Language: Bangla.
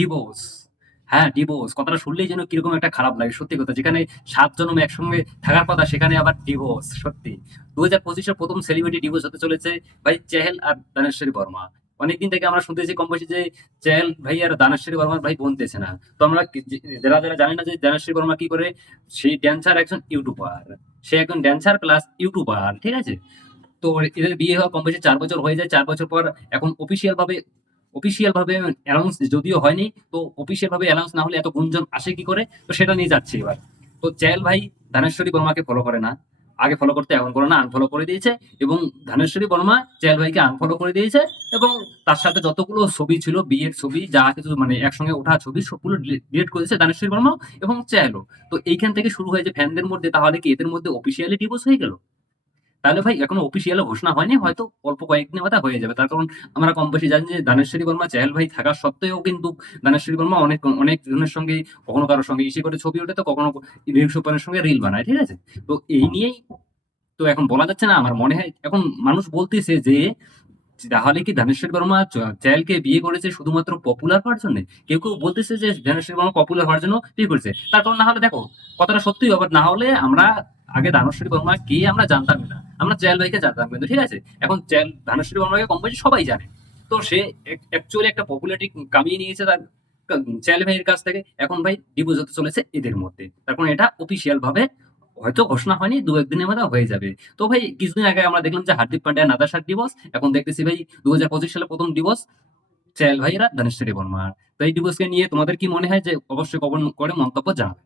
ডিভোর্স। হ্যাঁ, ডিভোর্স কথাটা শুনলেই যেন কিরকম একটা খারাপ লাগে। সত্যি কথা। যেখানে ৭ জনম একসঙ্গে থাকার কথা সেখানে আবার ডিভোর্স। সত্যি। ২০২৫ এর ১ম সেলিব্রিটি ডিভোর্স হতে চলেছে ভাই চেহেল আর দানেশ্বরী বর্মা। অনেকদিন থেকে আমরা শুনতেছি কমবেশি যে চেহেল ভাই আর দানেশ্বরী বর্মার ভাই বনতেছে না। তো আমরা যারা জানি না যে দানেশ্বরী বর্মা কি করে, সেই ড্যান্সার একজন ইউটিউবার। সে একজন ড্যান্সার প্লাস ইউটিউবার। ঠিক আছে? তো এদের বিয়ে হওয়া কম বেশি ৪ বছর হয়ে যায়। ৪ বছর পর এখন অফিসিয়াল ভাবে অ্যানাউন্স যদিও হয়নি, তো অফিসিয়াল ভাবে অ্যানাউন্স না হলে এত গুঞ্জন আসে কি করে? তো সেটা নিয়ে যাচ্ছি এবার। তো চেহেল ভাই ধানেশ্বরী বর্মাকে ফলো করে না। আগে ফলো করতে, এখন করে না, আনফলো করে দিয়েছে। এবং ধানেশ্বরী বর্মা চেহেল ভাইকে আনফলো করে দিয়েছে। এবং তার সাথে যতগুলো ছবি ছিল, বিয়ের ছবি যা কিছু মানে একসঙ্গে ওঠা ছবি সবগুলো ডিলিট করে দিয়েছে ধানেশ্বরী বর্মা এবং চেহেলও। তো এইখান থেকে শুরু হয়েছে ফ্যানদের মধ্যে, তাহলে কি এদের মধ্যে অফিসিয়ালি ডিভোর্স হয়ে গেল? তাহলে ভাই এখনো অফিসিয়ালি ঘোষণা হয়নি। হয়তো অল্প কয়েকদিনের মধ্যে হয়ে যাবে। তার কারণ আমরা কম বেশি জানি যে দানেশ্বরী বর্মা চেহেল ভাই থাকা সত্ত্বেও কিন্তু দানেশ্বরী বর্মা অনেক জনের সঙ্গে, কখনো কারো সঙ্গে ইসে করে ছবি ওঠে, তো কখনো রিলস সুপারের সঙ্গে রিল বানায়। ঠিক আছে? তো এই নিয়েই তো এখন বলা যাচ্ছে না। আমার মনে হয় এখন মানুষ বলতেছে যে তাহলে কি ধানেশ্বরী বর্মা চেহেলকে বিয়ে করেছে শুধুমাত্র পপুলার হওয়ার জন্য? কেউ বলতেছে যে ধানেশ্বরী বর্মা পপুলার হওয়ার জন্য বিয়ে করেছে। তার কারণ না হলে দেখো, কথাটা সত্যিই হবে। না হলে আমরা আগে ধানেশ্বরী বর্মা কে আমরা জানতামই না। আমরা চেহেল ভাইকে জানতাম কিন্তু। ঠিক আছে? এখন ধানেশ্বরী বর্মাকে কম বেশি সবাই জানে। তো সে অ্যাকচুয়ালি একটা পপুলারিটি কামিয়ে নিয়েছে তার চেহেল ভাইয়ের কাছ থেকে। এখন ভাই ডিভোর্স হতে চলেছে এদের মধ্যে। তার কারণ এটা অফিসিয়াল ভাবে হয়তো ঘোষণা হয়নি, ২-১ দিনের মধ্যে হয়ে যাবে। তো ভাই কিছুদিন আগে আমরা দেখলাম যে হার্দিক পান্ডিয়া নাতাশার ডিভোর্স। এখন দেখতেছি ভাই ২০২৫ সালে ১ম ডিভোর্স চেহেল ভাইয়ের আর ধানেশ্বরী বর্মার। তো এই ডিভোর্সকে নিয়ে তোমাদের কি মনে হয়? যে অবশ্যই কমেন্ট করে মন্তব্য জানাবেন।